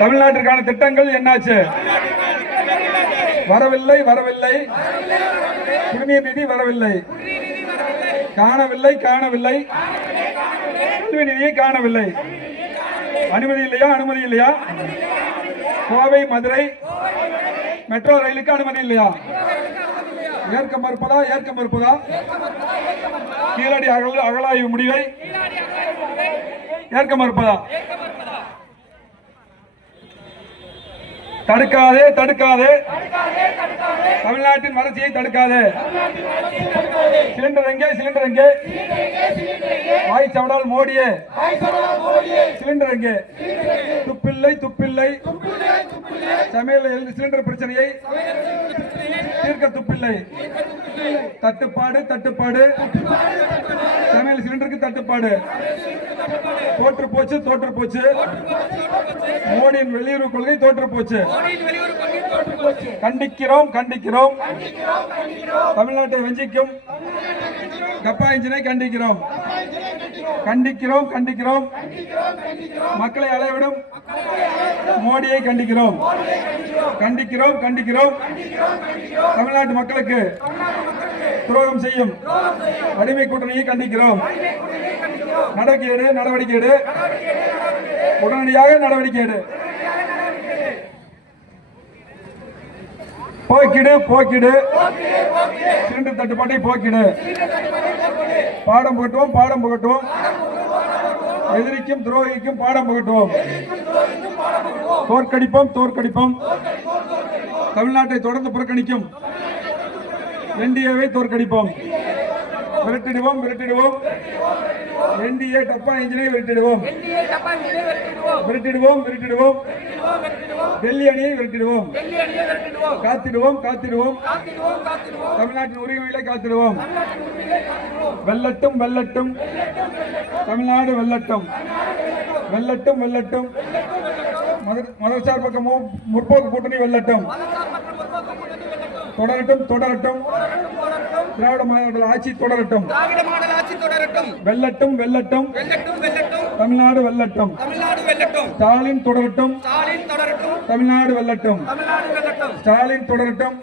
தமிழ்நாட்டிற்கான திட்டங்கள் என்னாச்சு? வரவில்லை வரவில்லை. குடிநீர் நிதி வரவில்லை, காணவில்லை காணவில்லை. கல்வி நிதியை காணவில்லை. அனுமதி இல்லையா? அனுமதி இல்லையா? கோவை மதுரை மெட்ரோ ரயிலுக்கு அனுமதி இல்லையா? ஏற்க மறுப்பதா? ஏற்க மறுப்பதா? கீழடி அகழாய்வு முடிவை ஏற்க மறுப்பதா? தடுக்காதே தடுக்காதே, தமிழ்நாட்டின் வளர்ச்சியை தடுக்காதே. சிலிண்டர் எங்கே? சிலிண்டர் எங்கே? வாய் சவடால் மோடியே, சிலிண்டர் எங்கே? துப்பில்லை துப்பில்லை, சமையல் சிலிண்டர் பிரச்சனையை தீர்க்க துப்பில்லை. தட்டுப்பாடு தட்டுப்பாடு, சமையல் சிலிண்டருக்கு தட்டுப்பாடு. தோற்று போச்சு தோற்று போச்சு, மோடியின் வெளியுறவு கொள்கை தோற்று போச்சு. கண்டிக்கிறோம் கண்டிக்கிறோம், தமிழ்நாட்டை வஞ்சிக்கும் கப்பா இன்ஜினை கண்டிக்கிறோம் கண்டிக்கிறோம் கண்டிக்கிறோம், மக்களை அலைவிடும் மோடியை கண்டிக்கிறோம் கண்டிக்கிறோம் கண்டிக்கிறோம். தமிழ்நாட்டு மக்களுக்கு துரோகம் செய்யும் அடிமை கூட்டணியை கண்டிக்கிறோம். நடவடிக்கை எடு, நடவடிக்கை எடு, உடனடியாக நடவடிக்கை எடு. போக்கிடு போக்கிடு, சிலிண்டர் தட்டுப்பாட்டை போக்கிடு. பாடம் புகட்டுவோம் பாடம் புகட்டுவோம், எதிரிக்கும் துரோகிக்கும் பாடம் புகட்டுவோம். தோற்கடிப்போம் தோற்கடிப்போம், தமிழ்நாட்டை தொடர்ந்து புறக்கணிக்கும் என்டிஏவை தோற்கடிப்போம். விரட்டிடுவோம் விரட்டிடுவோம், என்டிஏ டப்பா இன்ஜினை விரட்டிடுவோம் விரட்டிடுவோம் விரட்டிடுவோம், டெல்லி அணியை விரட்டிடுவோம். காத்திடுவோம் காத்திடுவோம், தமிழ்நாட்டின் உரிமைகளை காத்திடுவோம். வெல்லட்டும் வெல்லட்டும், தமிழ்நாடு வெல்லட்டும் வெல்லட்டும் வெல்லட்டும். மதசார் பக்கமும் முற்போக்கு கூட்டணி வெல்லட்டும். தொடரட்டும் தொடரட்டும், திராவிட மாடல் ஆட்சி தொடரட்டும். வெல்லட்டும் வெல்லட்டும், தமிழ்நாடு வெல்லட்டும். ஸ்டாலின் தொடரட்டும், தமிழ்நாடு வெல்லட்டும். ஸ்டாலின் தொடரட்டும்,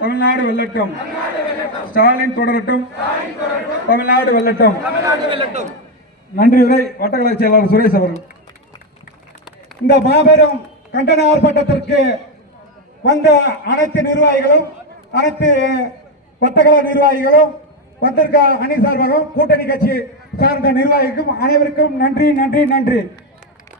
தமிழ்நாடு வெல்லட்டும். ஸ்டாலின் தொடரட்டும், தமிழ்நாடு வெல்லட்டும். நன்றி. உரை வட்டக்கழக செயலாளர் சுரேஷ் அவர்கள். இந்த மாபெரும் கண்டன ஆர்ப்பாட்டத்திற்கு வந்த அனைத்து நிர்வாகிகளும், அனைத்து வட்டக்கழக நிர்வாகிகளும், வந்திருக்க அணி சார்பாகவும் கூட்டணி கட்சி சார்ந்த நிர்வாகிக்கும் அனைவருக்கும் நன்றி நன்றி நன்றி.